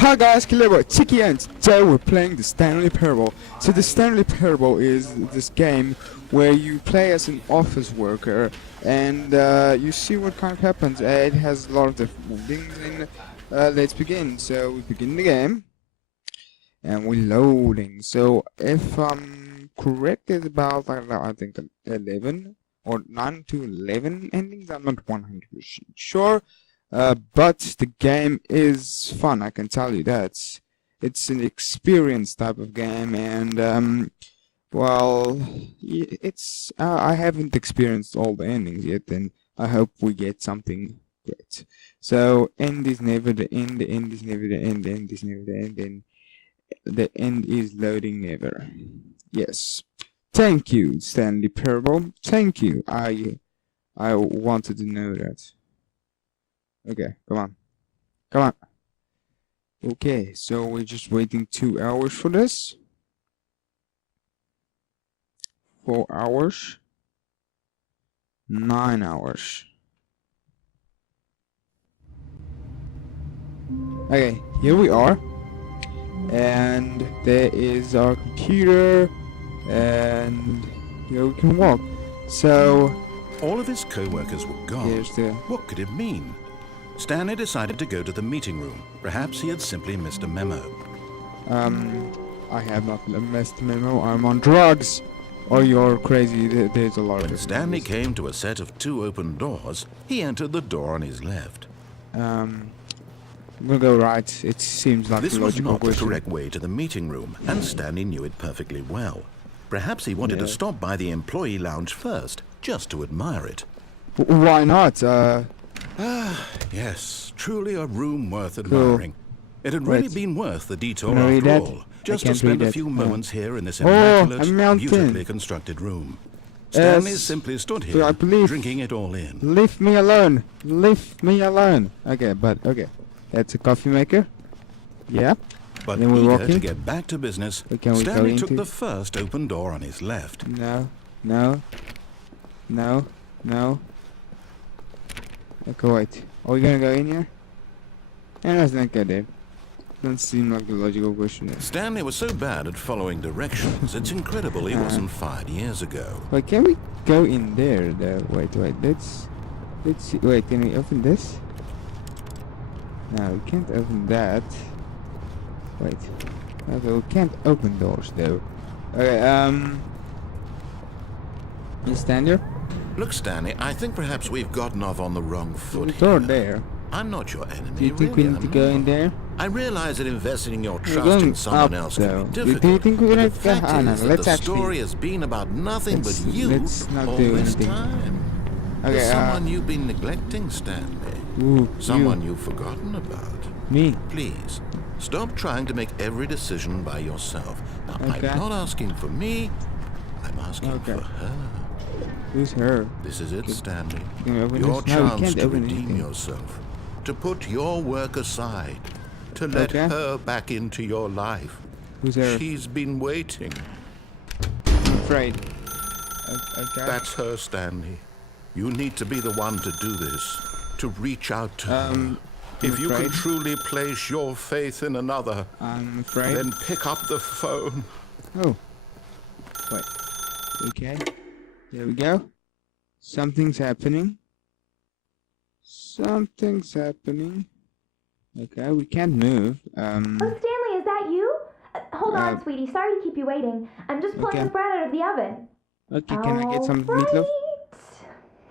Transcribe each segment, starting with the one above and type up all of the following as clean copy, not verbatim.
Hi guys, Killer Chicky, and today we're playing the Stanley Parable. So the Stanley Parable is this game where you play as an office worker and you see what kind of happens. It has a lot of different things and let's begin. So we begin the game and we're loading. So if I'm correct, it's about I think 11 or 9 to 11 endings. I'm not 100% sure. But the game is fun, I can tell you that. It's an experience type of game, and well, it's I haven't experienced all the endings yet, and I hope we get something great. So end is never the end, the end is never the end, the end is never the end, and the end is loading never. Yes. Thank you, Stanley Parable. Thank you. I wanted to know that. Okay, come on. Come on. Okay, so we're just waiting 2 hours for this. 4 hours. 9 hours. Okay, here we are. And there is our computer. And here we can walk. So all of his co-workers were gone. Here's the... What could it mean? Stanley decided to go to the meeting room. Perhaps he had simply missed a memo. I have not missed a memo. I'm on drugs. Or you're crazy. There's a lot of... When Stanley came to a set of 2 open doors, he entered the door on his left. We'll go right. It seems like this a was logical not the question. correct way to the meeting room, and Stanley knew it perfectly well. Perhaps he wanted to stop by the employee lounge first, just to admire it. Why not? Yes, truly a room worth admiring. It had really been worth the detour after all, just to spend a few moments here in this immaculate, beautifully constructed room. Stanley simply stood here, drinking it all in. Leave me alone. Leave me alone. Okay, but okay. That's a coffee maker. Yeah. But then we're eager walking. to get back to business, Stanley took the first open door on his left. No. Okay, wait. Are we gonna go in here? Let's not go there. Doesn't seem like a logical question. Stanley was so bad at following directions, it's incredible he wasn't fired years ago. Wait, can we go in there though? Wait, let's see. Wait, can we open this? No, we can't open that. Wait. Okay, we can't open doors though. Okay, you stand here? Look, Stanley, I think perhaps we've gotten off on the wrong foot The door here. there. I'm not your enemy. Do you think we need to go in there? I realize that investing your trust in someone else can be difficult. Do you think we're but gonna the fact is that let's the actually... story has been about nothing but you let's not all do this anything. time. Okay, There's someone you've been neglecting, Stanley. Someone you've forgotten about. Me? Please, stop trying to make every decision by yourself. Now, Okay. I'm not asking for me. I'm asking for her. Who's her? This is it, Stanley. Can we open Your this? No, we chance can't to open redeem anything. yourself. To put your work aside. To let her back into your life. Who's her? She's been waiting. I'm afraid. Okay. That's her, Stanley. You need to be the one to do this. To reach out to her. If you can truly place your faith in another, I'm afraid. then pick up the phone. Oh. Wait. Okay. There we go. Something's happening. Something's happening. Okay, we can't move. Oh, Stanley, is that you? Hold on, sweetie. Sorry to keep you waiting. I'm just pulling the bread out of the oven. Okay, can I get some meatloaf?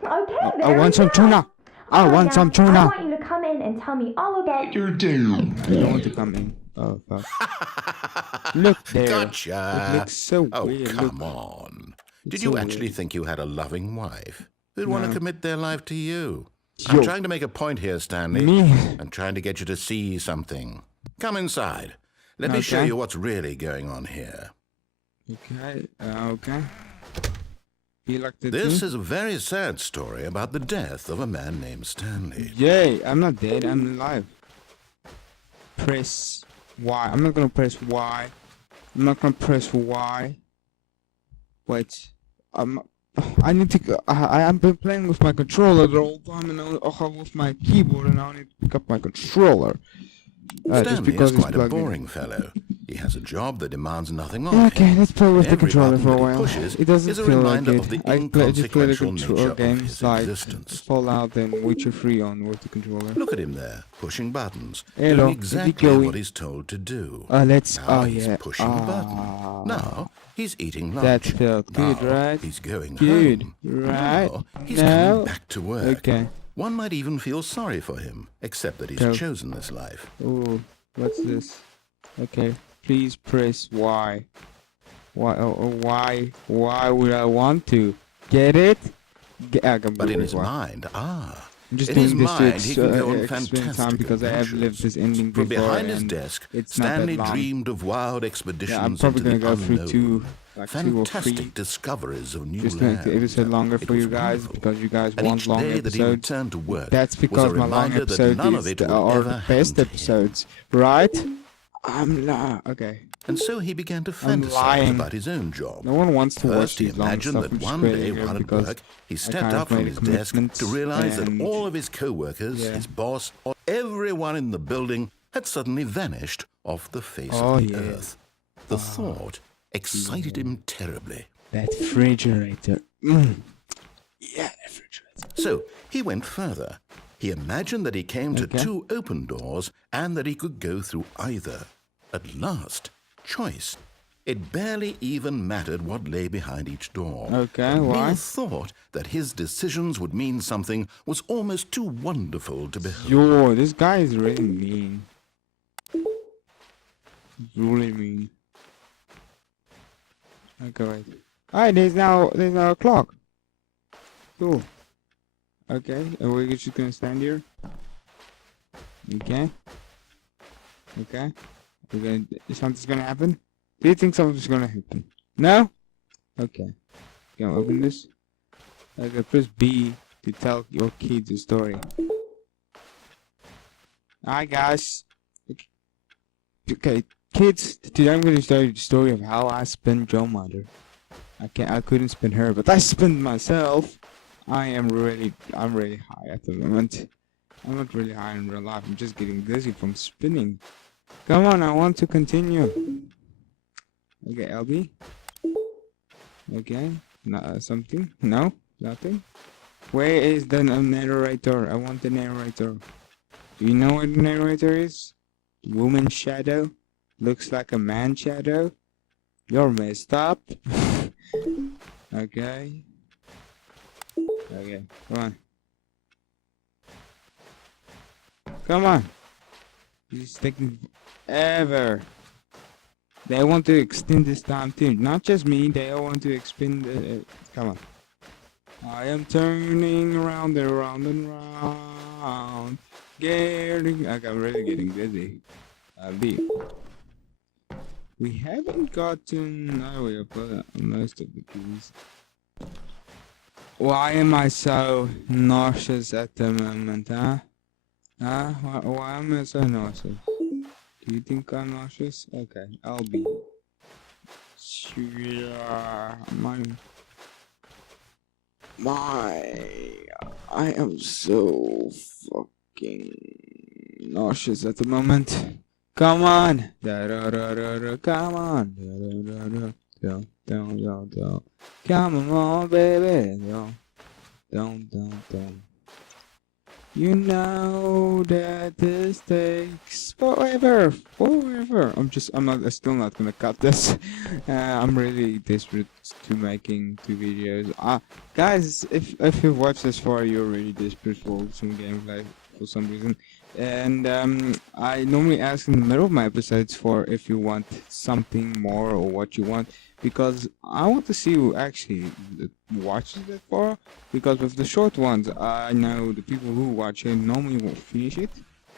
Okay, there I want some tuna. I want some I tuna. want you to come in and tell me all about Your damn. I don't want to come in. Oh, fuck. Look there. Gotcha. It looks so Oh, weird. come on. Did It's you so actually weird. think you had a loving wife who'd want to commit their life to you? Yo. I'm trying to make a point here, Stanley. Me? I'm trying to get you to see something. Come inside. Let me show you what's really going on here. Okay, okay. You like the This is a very sad story about the death of a man named Stanley. Yay, I'm not dead, I'm alive. Press Y. I'm not gonna press Y. I'm not gonna press Y. Wait. I need to. I've been playing with my controller the whole time, and with my keyboard, and now I need to pick up my controller. Stanley is quite a boring fellow. He has a job that demands nothing of him. Okay, let's play with the Every controller button for a that he while. pushes It doesn't is a feel like reminder it. of the Just play the inconsequential nature control of games his like existence. Fallout and Witcher 3 on with the controller. Look at him there, pushing buttons, Hello, doing exactly what he's told to do. Now he's pushing the button. Now he's eating lunch. That felt good, now right? He's going good, home. right? Now he's coming back to work. Okay. One might even feel sorry for him, except that he's chosen this life. Oh, what's this? Okay, please press Y. Why would I want to? Get it? But in his mind, I'm just in doing his this mind, to he can go on experience time fantastic because I have lived this ending From before. behind his desk, Stanley dreamed of wild expeditions I'm probably into gonna the go through unknown. fantastic 2 or 3 discoveries of new just to make the lands. episode longer for you guys wonderful. because you guys And want each long day that he episodes. returned to work That's because my long episodes are the best episodes, right? Okay. And so he began to fantasize about his own job. No one wants to watch He these long imagined stuff. that one day while at work, he stepped out from his desk to realize that all of his co-workers, his boss, or everyone in the building had suddenly vanished off the face of the earth. The thought excited him terribly. That refrigerator. Yeah, that refrigerator. So he went further. He imagined that he came to 2 open doors and that he could go through either. At last, choice. It barely even mattered what lay behind each door. Okay, the why? mere thought that his decisions would mean something was almost too wonderful to behold. Yo, this guy is really mean. Really mean. Okay, wait. Alright, there's now a clock. Cool. Okay, we're just gonna stand here. Okay. Okay. Something's gonna happen? Do you think something's gonna happen? No? Okay. Can I open this? Okay, press B to tell your kids a story. Hi guys. Okay, kids, today I'm gonna tell you the story of how I spent your mother. I couldn't spin her, but I spin myself. I'm really high at the moment. I'm not really high in real life, I'm just getting dizzy from spinning. Come on, I want to continue. Okay, LB. Okay, something? No? Nothing? Where is the narrator? I want the narrator. Do you know what the narrator is? Woman shadow? Looks like a man shadow? You're messed up. Okay. Okay, come on. Come on. This is taking forever. They want to extend this time too. Not just me, they all want to extend it. Come on. I am turning around and round and round. I'm really getting dizzy. We haven't gotten... No, we have got most of the keys. Why am I so nauseous at the moment, huh? Huh? Why am I so nauseous? Do you think I'm nauseous? Okay, I'll be. I am so fucking nauseous at the moment. Come on! Come on! Come on, baby! Don't. You know that this takes forever. I'm still not gonna cut this. I'm really desperate to making 2 videos. Guys, if you've watched this far, you're really desperate for some gameplay for some reason. And I normally ask in the middle of my episodes for if you want something more or what you want, because I want to see who actually watches that far. Because with the short ones, I know the people who watch it normally won't finish it,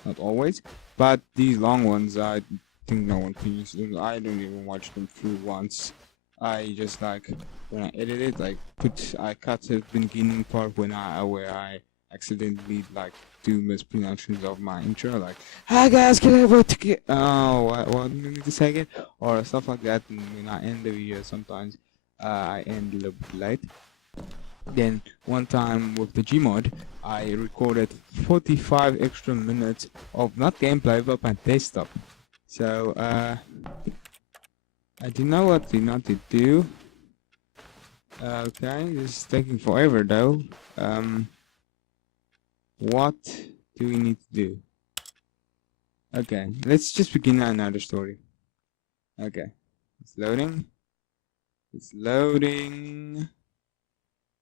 not always. But these long ones, I think no one finishes them. I don't even watch them through once. I just when I edit it, I cut the beginning part where I accidentally do mispronunciations of my intro, hi guys, can I wait to get what do you need to say again, or stuff like that. And when I end the video, sometimes I end a little bit late. Then one time with the Gmod, I recorded 45 extra minutes of not gameplay but my desktop. So I don't know what not to do. Okay, this is taking forever though. What do we need to do? Okay, let's just begin another story. Okay, it's loading. It's loading.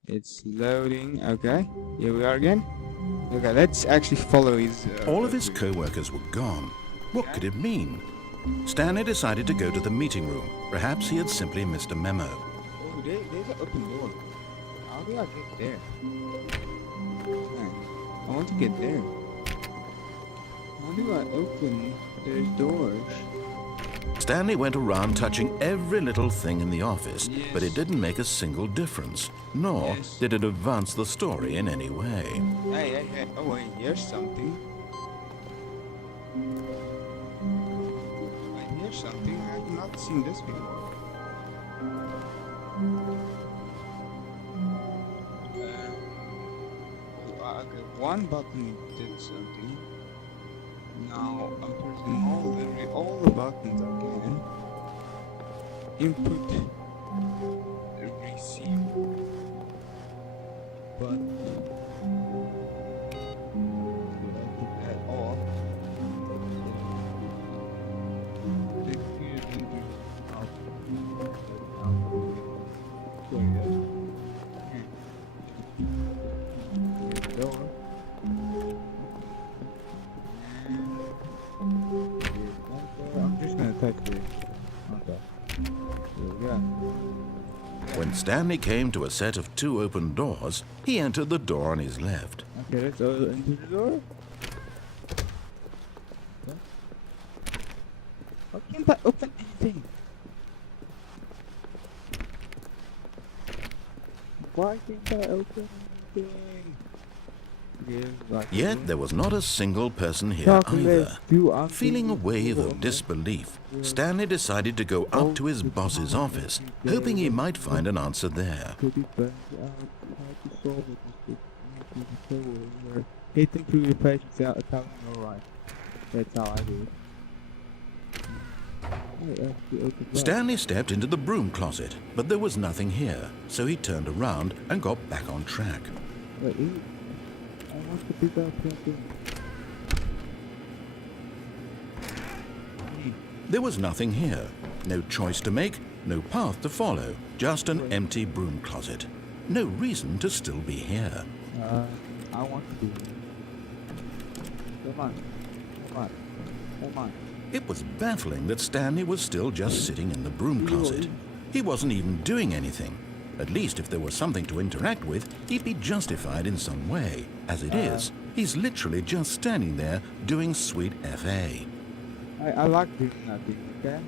It's loading. Okay, here we are again. Okay, let's actually follow his... All of his co-workers were gone. What could it mean? Stanley decided to go to the meeting room. Perhaps he had simply missed a memo. Oh, there's an open door. How do I get there? Okay, I want to get there. How do I open those doors? Stanley went around touching every little thing in the office, but it didn't make a single difference, nor did it advance the story in any way. Hey. Oh, wait, here's something. Here's something. I have not seen this before. Okay, one button did something. Now I'm pressing all the buttons again. Input, receive, but put that off. When Stanley came to a set of 2 open doors, he entered the door on his left. Okay, let's enter the door. How can't I open anything? Why can't I open anything? Yet there was not a single person here either. Feeling a wave of disbelief, Stanley decided to go up to his boss's office, hoping he might find an answer there. Getting through your patience out of telling me alright. That's how I do it. Stanley stepped into the broom closet, but there was nothing here, so he turned around and got back on track. I want to be back here. There was nothing here. No choice to make, no path to follow, just an empty broom closet. No reason to still be here. I want to be. Come on. It was baffling that Stanley was still just sitting in the broom closet. He wasn't even doing anything. At least if there was something to interact with, he'd be justified in some way. As it is, he's literally just standing there doing sweet FA. I like doing nothing, okay?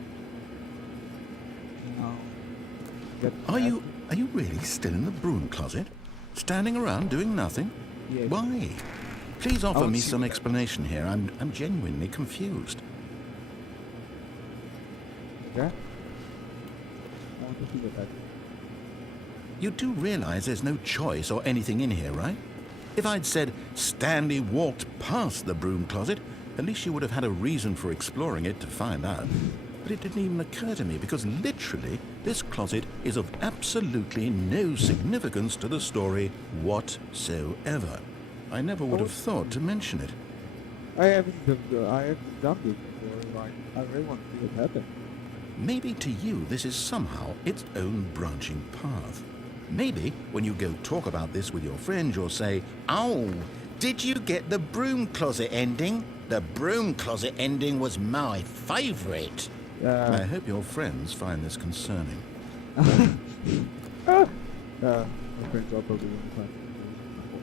No. Are you really still in the broom closet? Standing around doing nothing? Yes. Why? Please offer me some explanation here. I'm genuinely confused. Okay? I want to see what that is. You do realize there's no choice or anything in here, right? If I'd said Stanley walked past the broom closet, at least you would have had a reason for exploring it to find out. But it didn't even occur to me because literally this closet is of absolutely no significance to the story whatsoever. I never would have thought to mention it. I haven't done this before. Like, I really want to see what happened. Maybe to you this is somehow its own branching path. Maybe when you go talk about this with your friends, you'll say, "Oh, did you get the broom closet ending? The broom closet ending was my favourite." I hope your friends find this concerning.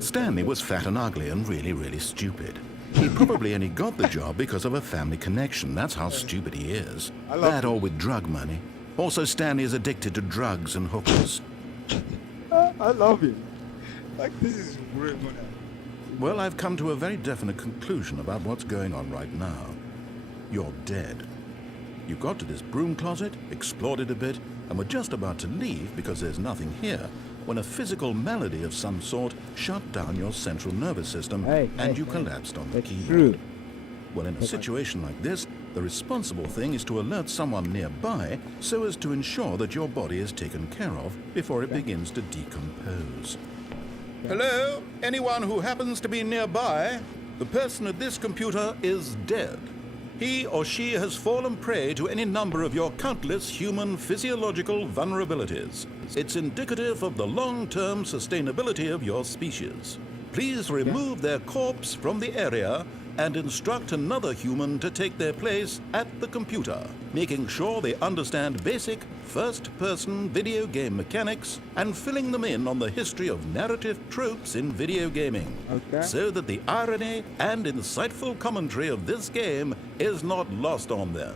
Stanley was fat and ugly and really stupid. He probably only got the job because of a family connection. That's how stupid he is. That or with drug money. Also, Stanley is addicted to drugs and hookers. I love it. Like, this is weird. Well, I've come to a very definite conclusion about what's going on right now. You're dead. You got to this broom closet, explored it a bit, and were just about to leave because there's nothing here, when a physical malady of some sort shut down your central nervous system and you collapsed on the keyboard. Well, in a situation like this, the responsible thing is to alert someone nearby so as to ensure that your body is taken care of before it begins to decompose. Hello? Anyone who happens to be nearby? The person at this computer is dead. He or she has fallen prey to any number of your countless human physiological vulnerabilities. It's indicative of the long-term sustainability of your species. Please remove their corpse from the area and instruct another human to take their place at the computer, making sure they understand basic first-person video game mechanics and filling them in on the history of narrative tropes in video gaming, so that the irony and insightful commentary of this game is not lost on them.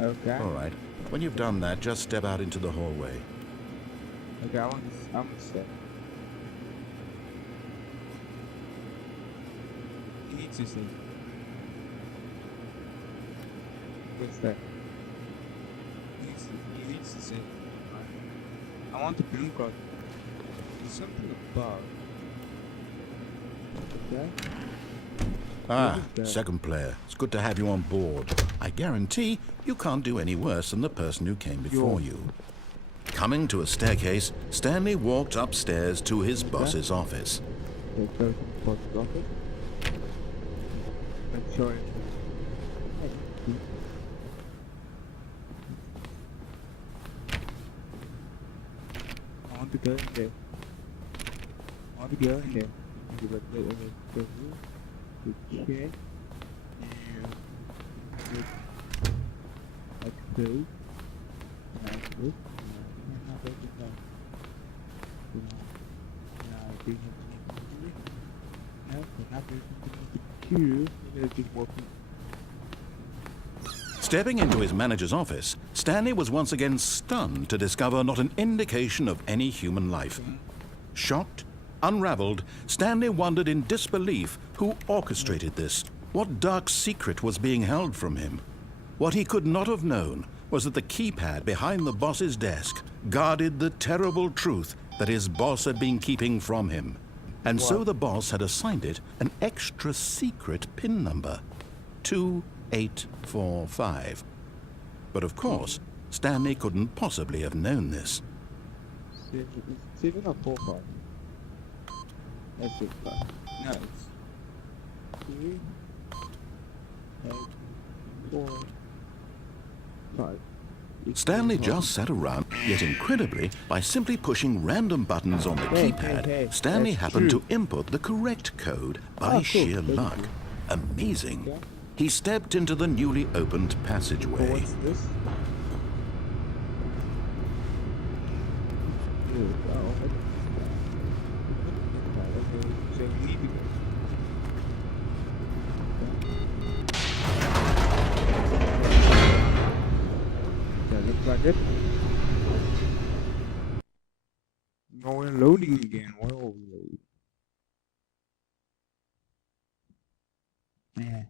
All right. When you've done that, just step out into the hallway. I want to step. You need to see. What's that? He needs to say. I want the blue card. There's something above. Okay? Second player. It's good to have you on board. I guarantee you can't do any worse than the person who came before you. Coming to a staircase, Stanley walked upstairs to his boss's office. Sorry. I want to go in there. Okay. Stepping into his manager's office, Stanley was once again stunned to discover not an indication of any human life. Shocked, unraveled, Stanley wondered in disbelief who orchestrated this. What dark secret was being held from him? What he could not have known was that the keypad behind the boss's desk guarded the terrible truth that his boss had been keeping from him. And so the boss had assigned it an extra secret PIN number, 2845. But of course, Stanley couldn't possibly have known this. 7 or 4 5? That's it, 5. No, it's 3, 8, 4, 5. Stanley just sat around, yet incredibly, by simply pushing random buttons on the keypad, Stanley happened to input the correct code by sheer luck. Amazing. He stepped into the newly opened passageway. What's this? No, we're loading again. Where are we loading? Yeah.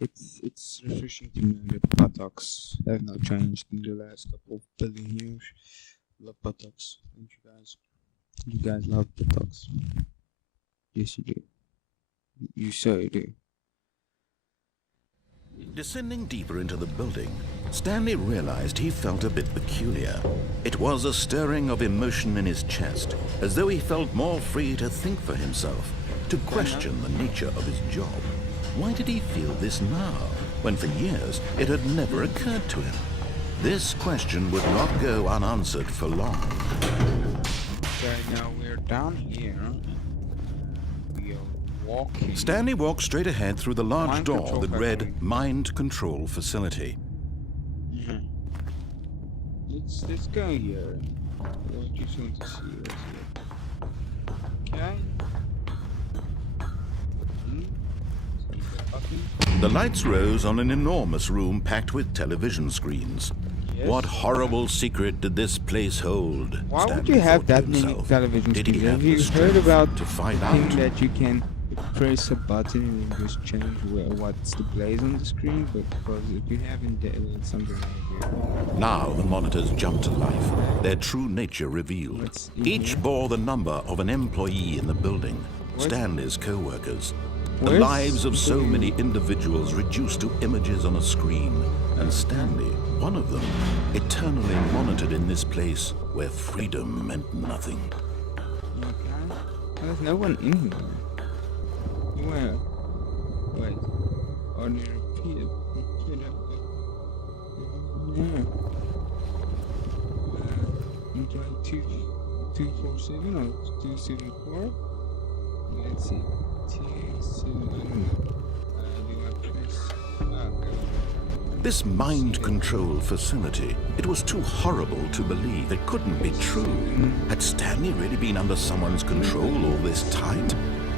It's refreshing to know that buttocks have not changed in the last couple of billion years. Love buttocks, don't you guys? You guys love buttocks. Yes, you do. You so do. Descending deeper into the building, Stanley realized he felt a bit peculiar. It was a stirring of emotion in his chest, as though he felt more free to think for himself, to question the nature of his job. Why did he feel this now, when for years it had never occurred to him? This question would not go unanswered for long. Okay, now we're down here. We are walking. Stanley walked straight ahead through the large door that read Mind Control Facility. Let's go here. What you want to see? Okay. The lights rose on an enormous room packed with television screens. Yes. What horrible secret did this place hold? Why would you have that many television screens? Have you heard about to find the thing that you can press a button and it just change what's the blaze on the screen, but because if you haven't done something like here. Now the monitors jumped to life, their true nature revealed. Each bore the number of an employee in the building, Stanley's co-workers. The lives of so many individuals reduced to images on a screen, and Stanley, one of them, eternally monitored in this place where freedom meant nothing. Okay. There's no one in here. Where? Wait. Ordinary kid. Yeah. Enjoy 247 or 274? Let's see. 271. Do I press? This mind control facility, it was too horrible to believe. It couldn't be true. Had Stanley really been under someone's control all this time?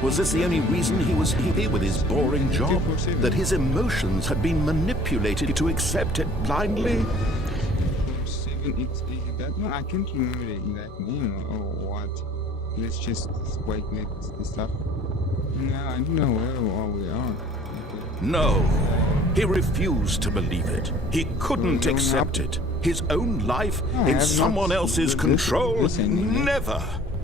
Was this the only reason he was here with his boring job? That his emotions had been manipulated to accept it blindly? That one? I can't remember the exact name or what. Let's just wait next the stuff. No, I don't know where we are. No. He refused to believe it. He couldn't accept it. His own life in someone else's control? Never.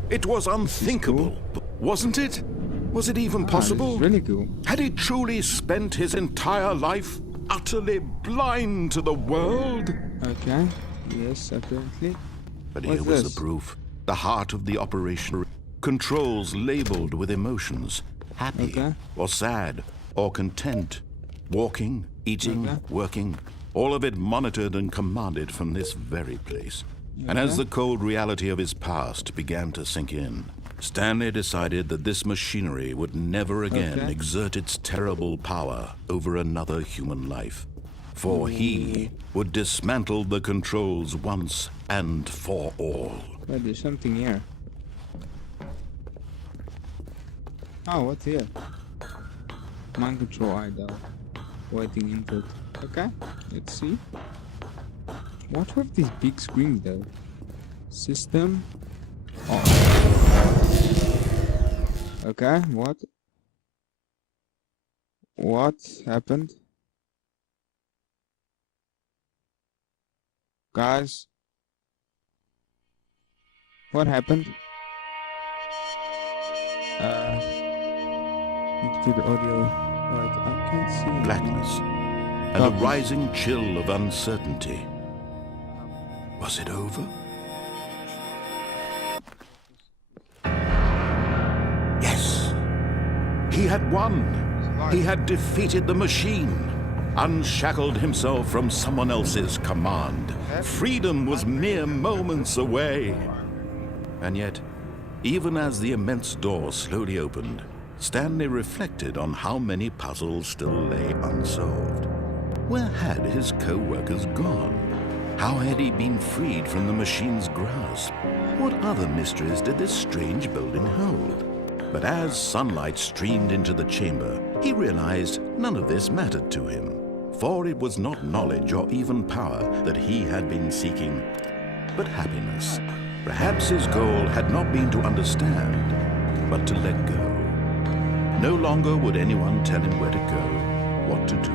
It was unthinkable. Wasn't it? Was it even possible? Really cool. Had he truly spent his entire life utterly blind to the world? Okay. Yes, apparently. But here was the proof. The heart of the operation. Controls labeled with emotions. Happy or sad or content. Walking, eating, working. All of it monitored and commanded from this very place. And as the cold reality of his past began to sink in, Stanley decided that this machinery would never again exert its terrible power over another human life. For he would dismantle the controls once and for all. But there's something here. Oh, what's here? Mind control idol. Waiting input. Okay, let's see. What with these big screens though? System. Oh. Okay, what? What happened? Guys? What happened? Into the audio. Right, I can't see. Blackness and a rising chill of uncertainty. Was it over? Yes. He had won. He had defeated the machine. Unshackled himself from someone else's command. Freedom was mere moments away. And yet, even as the immense door slowly opened, Stanley reflected on how many puzzles still lay unsolved. Where had his co-workers gone? How had he been freed from the machine's grasp? What other mysteries did this strange building hold? But as sunlight streamed into the chamber, he realized none of this mattered to him. For it was not knowledge or even power that he had been seeking, but happiness. Perhaps his goal had not been to understand, but to let go. No longer would anyone tell him where to go, what to do,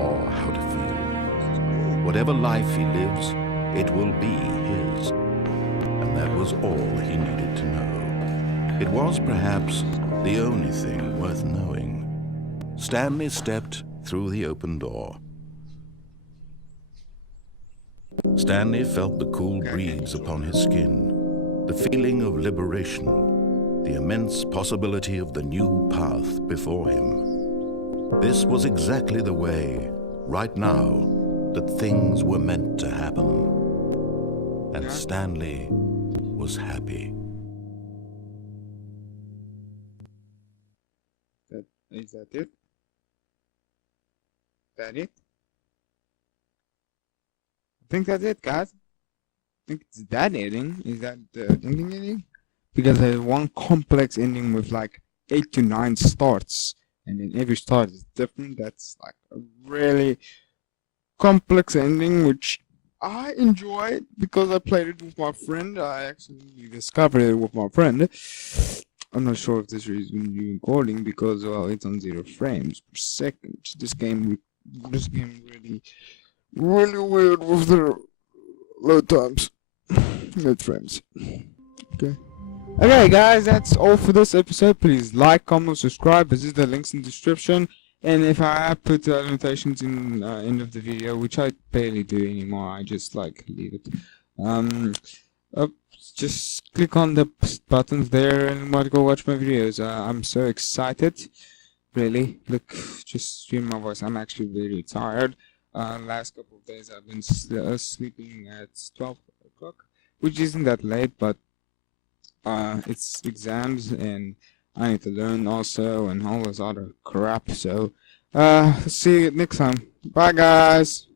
or how to feel. Whatever life he lives, it will be his. And that was all he needed to know. It was perhaps the only thing worth knowing. Stanley stepped through the open door. Stanley felt the cool breeze upon his skin, the feeling of liberation, the immense possibility of the new path before him. This was exactly the way, right now, that things were meant to happen. And Stanley was happy. Is that it? That it? I think that's it, guys. I think it's that ending. Is that the ending? Because there's one complex ending with like 8 to 9 starts, and then every start is different. That's like a really complex ending, which I enjoyed because I played it with my friend. I actually discovered it with my friend. I'm not sure if this is recording because well, it's on 0 frames per second. This game really weird with the load times, load frames. Okay, guys, that's all for this episode. Please like, comment, subscribe. Visit the links in the description. And if I put annotations in end of the video, which I barely do anymore, I just like leave it. Just click on the buttons there and might go watch my videos. I'm so excited, really. Look, just hear my voice. I'm actually very tired. Last couple of days I've been sleeping at 12 o'clock, which isn't that late, but it's exams and I need to learn also and all this other crap. So see you next time. Bye, guys.